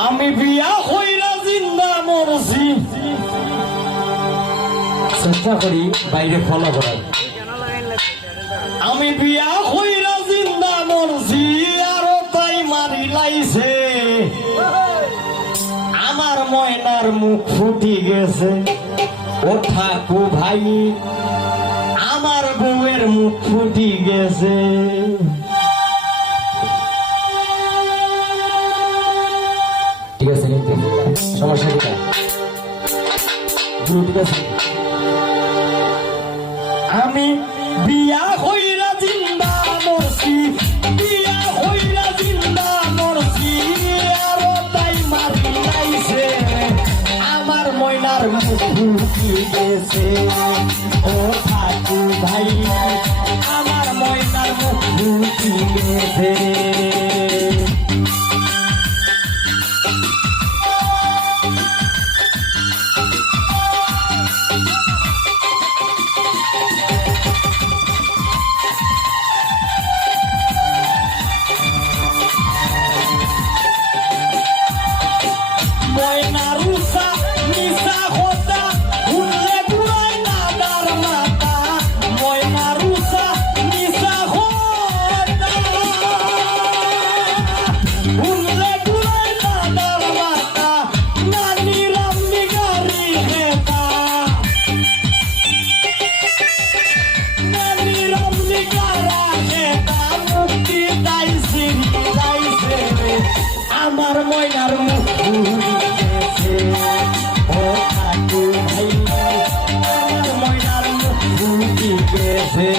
আমি বিয়া হইরা জিন্দা মরছি চেষ্টা করি বাইরে ফলো করার আমি বিয়া হইরা জিন্দা মরছি আরো তাই মারি লাইছে আমার ময়নার মুখ ফুটি গেছে ও ঠাকু ভাই আমার বউয়ের মুখ ফুটি গেছে ঠিক আছে সমস্যা ঠিক আছে আমি বিয়া হইরা জিন্দা মরছি বিয়া হইরা জিন্দা মরছি আরো তাই মারি লাইছে আমার ময়নার মুখ ফুটি গেছে ও ঠাকু ভাই আমার ময়নার মুখ ফুটি গেছে আমার ময়নার মুখ ফুটিছে ও ঠাকু ভাই আমার ময়নার মুখ ফুটি গেছে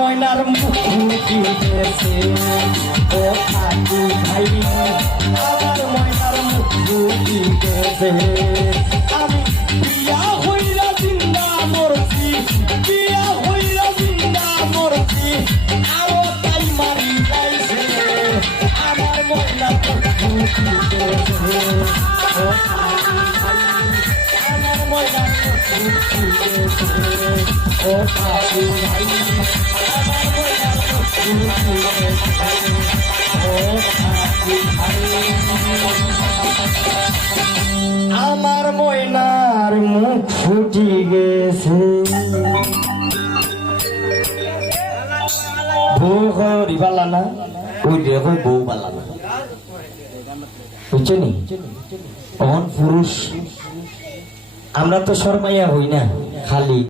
ময়নার মুখ ফুটি গেছে ও ঠাকু ভাই আমার ময়নার মুখ ফুটি গেছে আমি বিয়া হইরা জিন্দা মরছি বিয়া হইরা জিন্দা মরছি আরো তাই মারি যাইছে আমার ময়নার মুখ ফুটি গেছে ও ঠাকু ভাই আমার ময়নার মুখ ফুটি গেছে ও ঠাকু ভাই আমার ময়নার মুখ ফুটি গেছে বউ রিবালা না ওই দেখো বউ বালা না বুঝছেন পুরুষ আমরা তো শর্মাইয়া হই না খালি